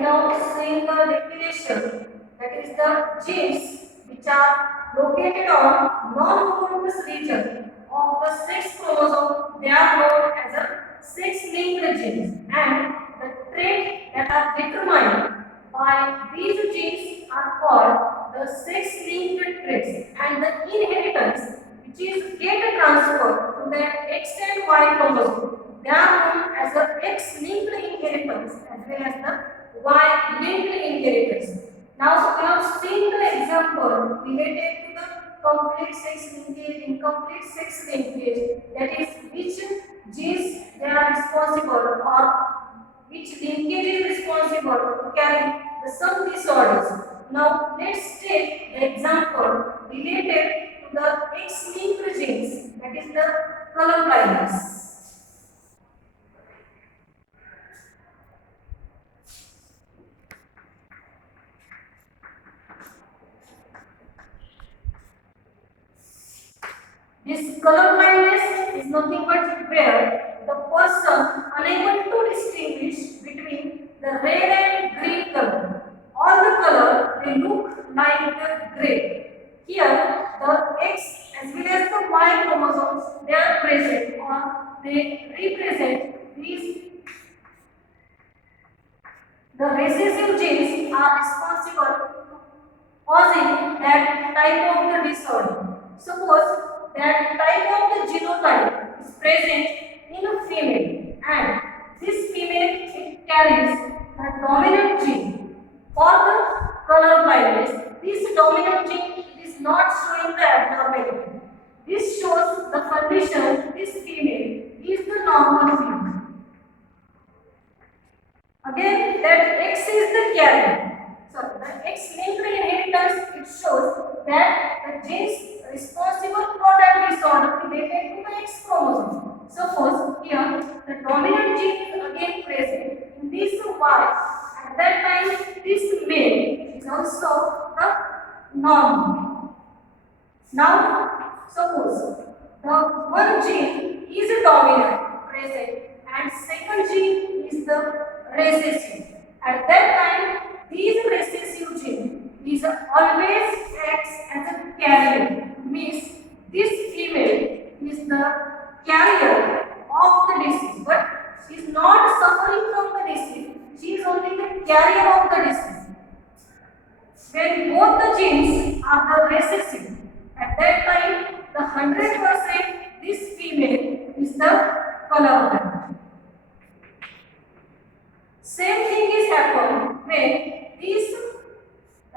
now seeing the definition, that is the genes which are located on non-homologous region of the sex chromosome, they are known as a sex-linked genes, and the traits that are determined by these genes are called the sex-linked traits, and the inheritance which is get transferred to the X and Y chromosome, they are known as the X-linked inheritance as well as the Y-linked inheritance. Now we have seen the example related to the complete sex linkage, incomplete sex linkage, that is which genes they are responsible or which linkage is responsible to carry the some disorders. Now let's take the example related to the X-linked genes, that is the color blindness. This color blindness is nothing but where the person unable to distinguish between the red and green color. All the color they look like the gray. Here the X as well as the Y chromosomes they are present or they represent these. The recessive genes are responsible for causing that type of the disorder. Suppose that type of the genotype is present in a female, and this female it carries a dominant gene for the color blindness. This dominant gene is not showing the abnormality. This shows the condition this female is the normal female. Again, that X is the carrier. So the X-linked inheritance, it shows that the genes responsible for that disorder related to the X chromosome. Suppose here the dominant gene is again present in this Y. At that time, this male is also the normal. Now, suppose the one gene is a dominant present and second gene is the recessive. At that time, these recessive gene is always acts as a carrier. Means this female is the carrier of the disease, but she is not suffering from the disease. She is only the carrier of the disease. When both the genes are the recessive, at that time the 100% this female is the color blind. Same thing is happen when this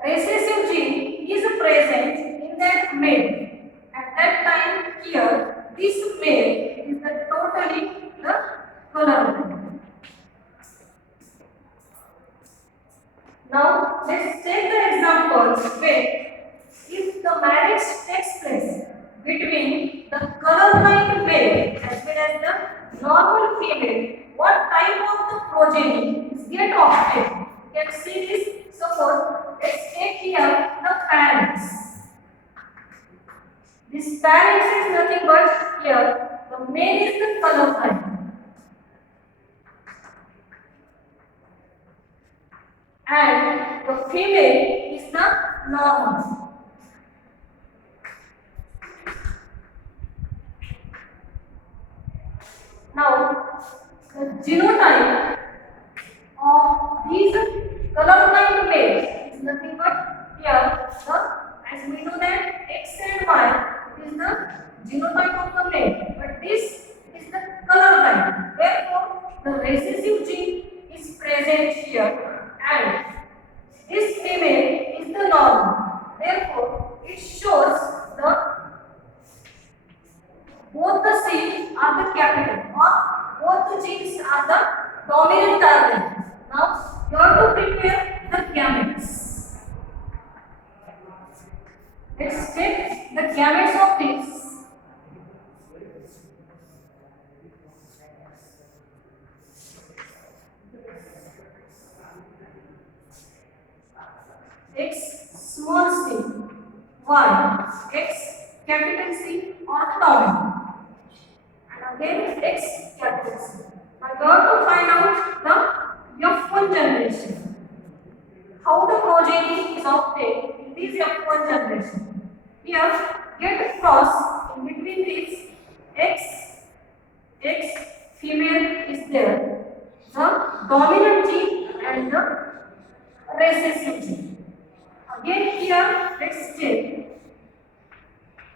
recessive gene is present in that male. At that time here, this male is the totally the color blind. Now let's take the example where if the marriage takes place between the colorblind male as well as the normal female, what type of the progeny is get obtained? You can see this. Suppose let's take here the parents. This parents is nothing but here the male is the colorblind and the female is the normal. Now, the genotype of these colorblind males is nothing but here as we know that X and Y is the genotype of the male, but this is the colorblind. Therefore, the recessive gene is present here, and this female is the normal. Therefore, it shows the both the seeds are the capital or both the genes are the dominant organ. Now you have to prepare the gametes. Let's take the gametes of this. X small c, Y, X capital C or the dominant. And again X capital C. Now you have to find out the F1 generation. female is there, the dominant gene and the recessive gene. Again here, let's take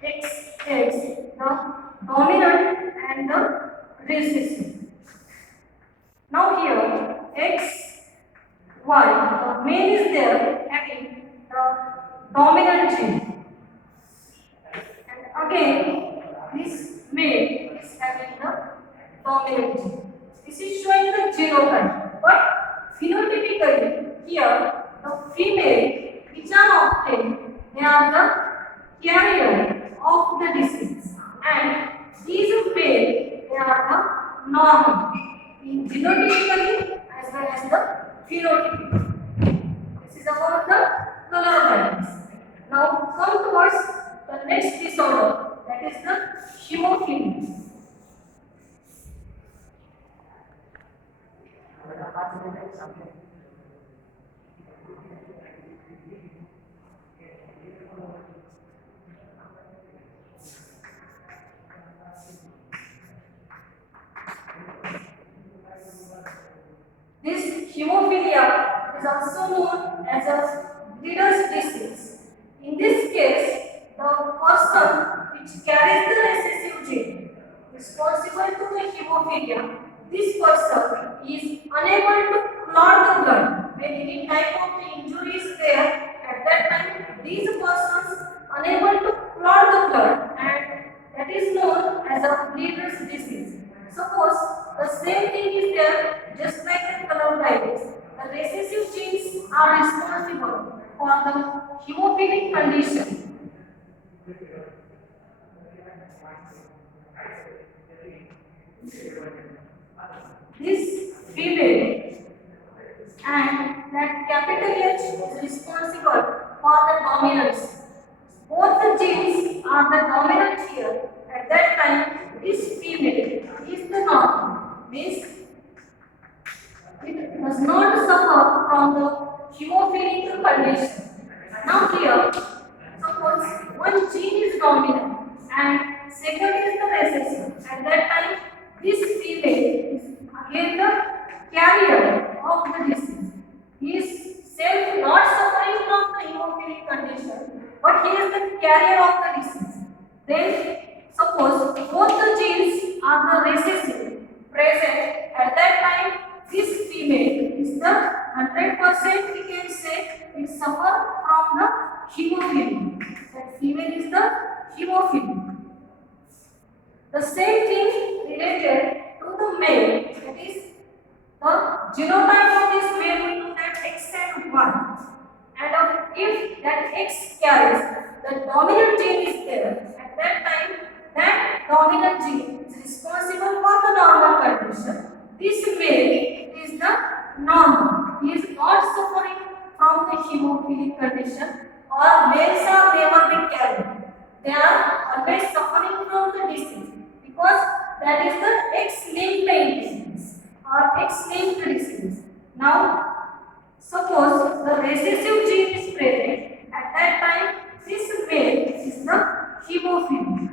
XX, the dominant and the recessive. Now here, X, Y, the male is there having the dominant gene. And again, this male is having the dominant gene. This is showing the genotype. But phenotypically, here the female which are obtained, they are the carrier of the disease, and these male they are the normal in genotypically as well as the phenotypically. This is about the color blindness. Now come towards the next disorder, that is the hemophilia. This hemophilia is also known as a bleeder's disease. In this case, the person which carries the recessive gene responsible to the hemophilia, this person is unable to clot the blood. When any type of the injury is there, at that time these persons unable to clot the blood, and that is known as a bleeder's disease. Suppose the same thing is there, just like the color blindness. The recessive genes are responsible for the hemophilic condition. This female and that capital H is responsible for the dominance. Both the genes are the dominant here. At that time, this female is the normal. Means it does not suffer from the hemophilic condition. Now here, suppose one gene is dominant and second is the recessive. At that time, this female is again the carrier of the disease. He is self not suffering from the hemophilic condition, but he is the carrier of the disease. Then suppose both the genes are the recessive present. At that time, this female is the 100% we can say it suffer from the hemophilia. That female is the hemophilia. The same thing related to the male, that is the genotype of this male we know that X and Y. And if that X carries the dominant gene is there, at that time that dominant gene is responsible for the normal condition. This male is the normal. He is not suffering from the hemophilic condition, or males are never the carrier. They are always suffering from the disease because that is the X-linked disease or X-linked disease. Now, suppose the recessive gene is present, at that time this male is the hemophilia.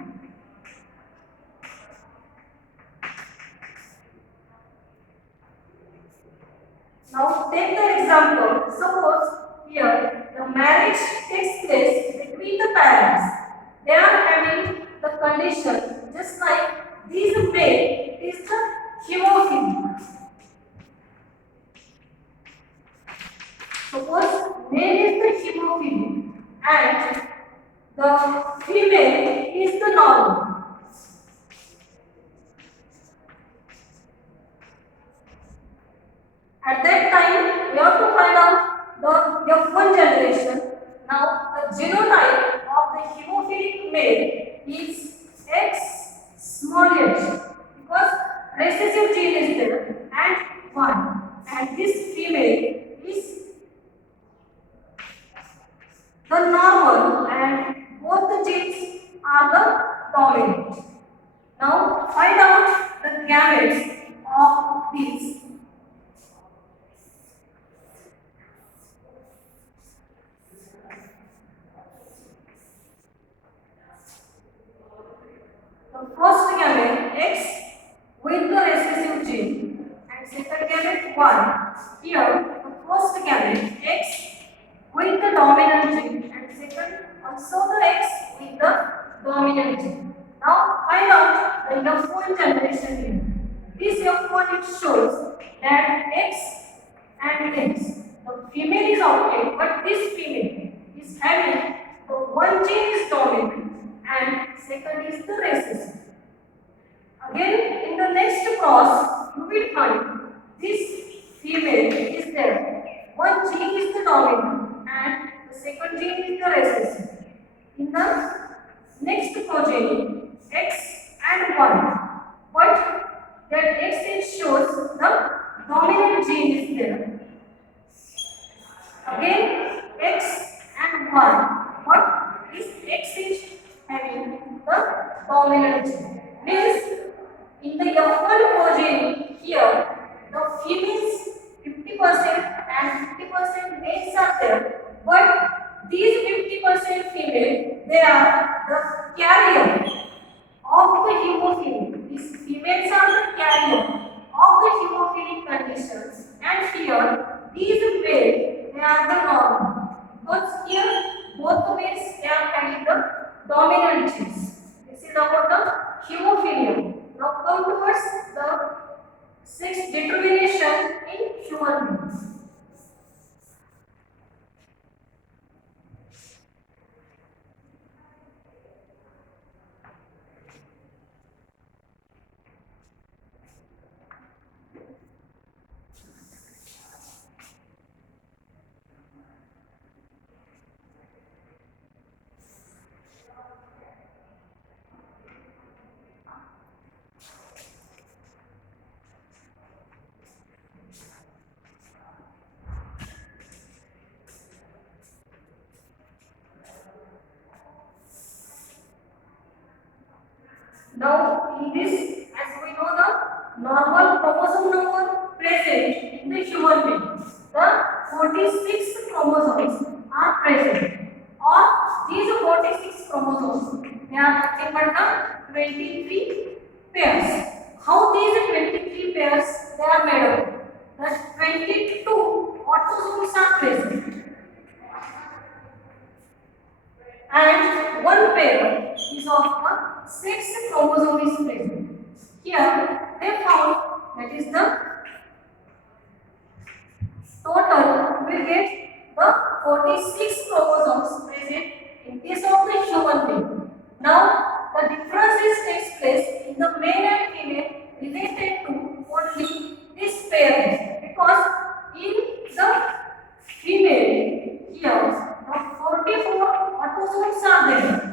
Now take the example. Suppose here the marriage takes place between the parents. They are having the condition just like this male is the hemophilia. Suppose male is the hemophilia and the female is the normal. At that time, we have to find out the F1 generation. Now, the genotype of the hemophilic male is X small h because recessive gene is there and 1. And this female is the normal and both the genes are the dominant. Now, find out the gametes of these. The first gamete X with the recessive 1, here the first gamete X with the dominant gene and second also the X with the dominant gene. Now find out the F1 generation here. This F1 it shows that X and X. The female is obtained, but this female is having the one gene is dominant and second is the recessive. Again, in the next cross, you will find this female is there. One gene is the dominant and the second gene is the recessive. In the next progeny, X and 1, but that X it shows the dominant gene is there. Again, X and 1, but this X is having the dominant gene. Means in the F1 progeny here, the females 50% and 50% males are there, but these 50% female, they are the carrier of the hemophilia. These females are the carrier of the hemophilic conditions, and here these males, they are the normal. Because here both the males, they are having the dominant genes. This is about the hemophilia. Now come towards the sex determination in human beings. Now, in this, as we know, the normal chromosome number present in the human being, the 46 chromosomes are present, or these 46 chromosomes, they are nothing but the 23 pairs. How these 23 pairs they are made up? The 22 autosomes are present, and one pair is of the 6 chromosome is present. Here they found that is the total will get the 46 chromosomes present in case of the human being. Now the differences takes place in the male and female related to only this pair, because in the female here the 44 autosomes are there,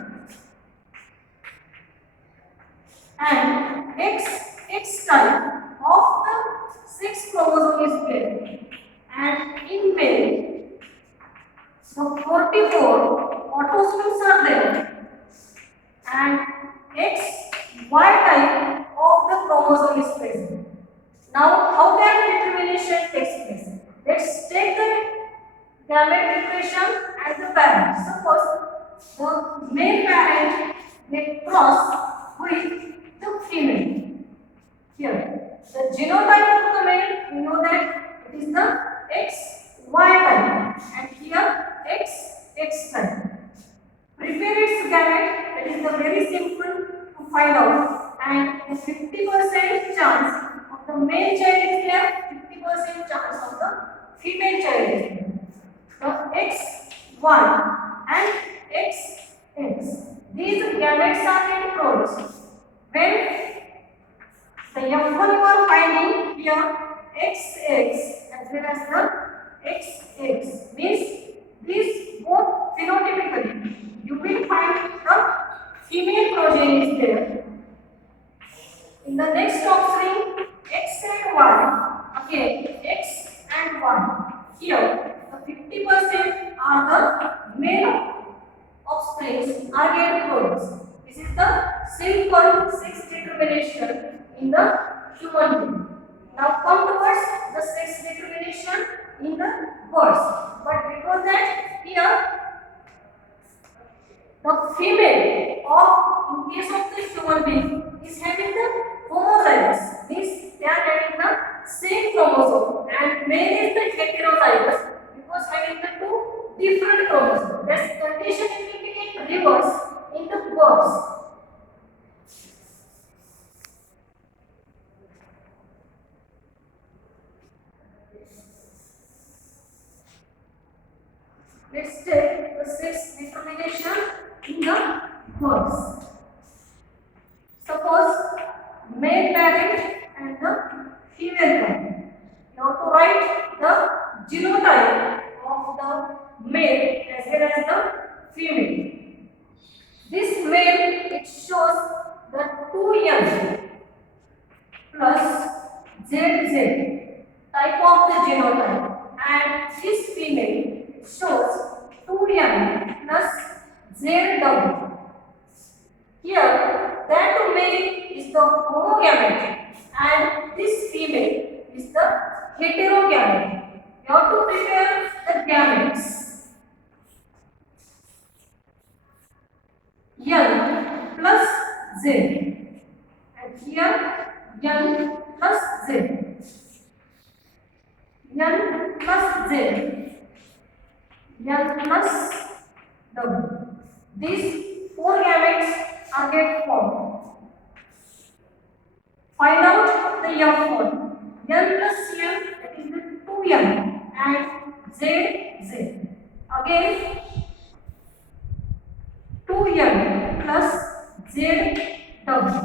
and X type of the 6 chromosome is there, and in male the 44 autosomes are there, and Y type of the chromosome is present. Now how that determination takes place? Let's take the gamete preparation and the parent. Suppose the male parent may cross with the female. Here, the genotype of the male, we know that it is the XY type, and here XX type. Prepare its gamete, it is the very simple to find out, and the 50% chance of the male child is there, 50% chance of the female child is there. The X1 and XX, these gametes are getting produced. When the F1 you are finding here XX as well as the XX, means these both phenotypically you will find the female progeny is there. In the next offspring X and Y, again X and Y. Here the 50% are the male offsprings are getting produced. This is the simple sex determination in the human being. Now come towards the sex determination in the birds. But before that, here the female of in case of the human being is having the homozygous, means they are having the same chromosome and male is the heterozygous because having the two different chromosomes. This condition will be in reverse in the birds. Let's take the sex determination in the birds. Suppose male parent and the female parent. You have to write the genotype of the male as well as the female. This male, it shows the 2N plus ZZ type of the genotype, and this female shows 2N plus ZW. Here, that male is the homogamete and this female is the heterogamete. You have to prepare the gametes. N plus Z, and here N plus Z, N plus Z, N plus W. These four gametes are get formed. Find out the F1. N plus N, that is the 2N, and Z. Again 2N plus ZW.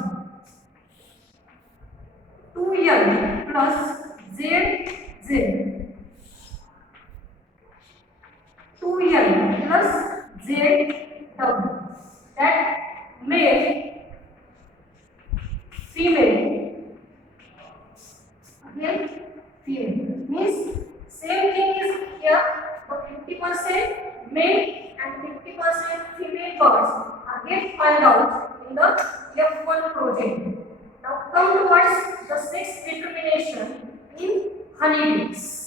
2N plus ZZ. 2N plus ZW. That male, female, again female. Means same thing is here. The 50% male and 50% female birds are get found out in the F1 project. Now come towards the sex determination in honeybees.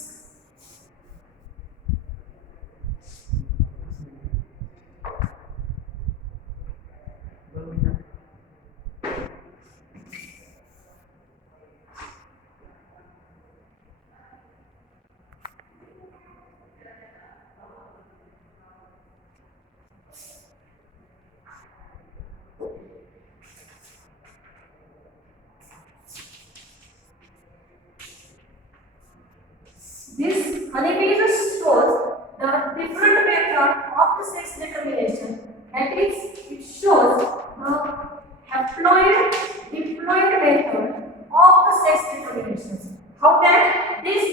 This honeybees shows the different method of the sex determination. That is, it shows the haploid diploid method of the sex determination. How that this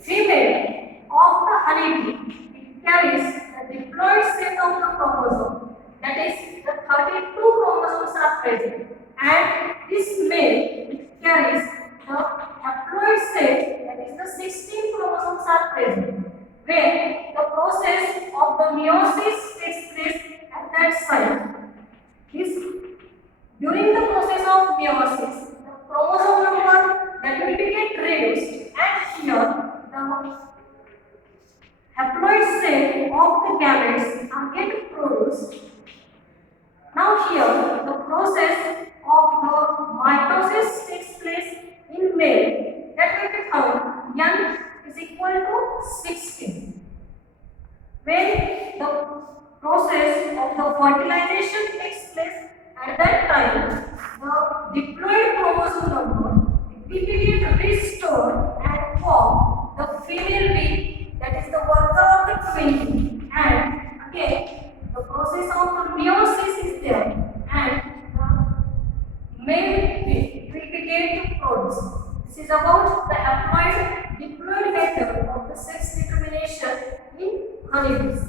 female of the honeybee, it carries the diploid set of the chromosome. That is, the 32 chromosomes are present, and this male, it carries the haploid set, that is the 16 chromosomes are present. When the process of the meiosis takes place at that site, during the process of meiosis, the chromosome number that will be get reduced, and here the haploid set of the gametes are get produced. Now here the process of the mitosis takes place in male. That will be found N is equal to 16. When the process of the fertilization takes place, at that time the diploid chromosome number will be restored and form the female bee, that is the worker of the queen bee. And again the process of the meiosis is there, and the male bee will begin to produce. This is about the haploid diploid method of the sex determination in honeybees.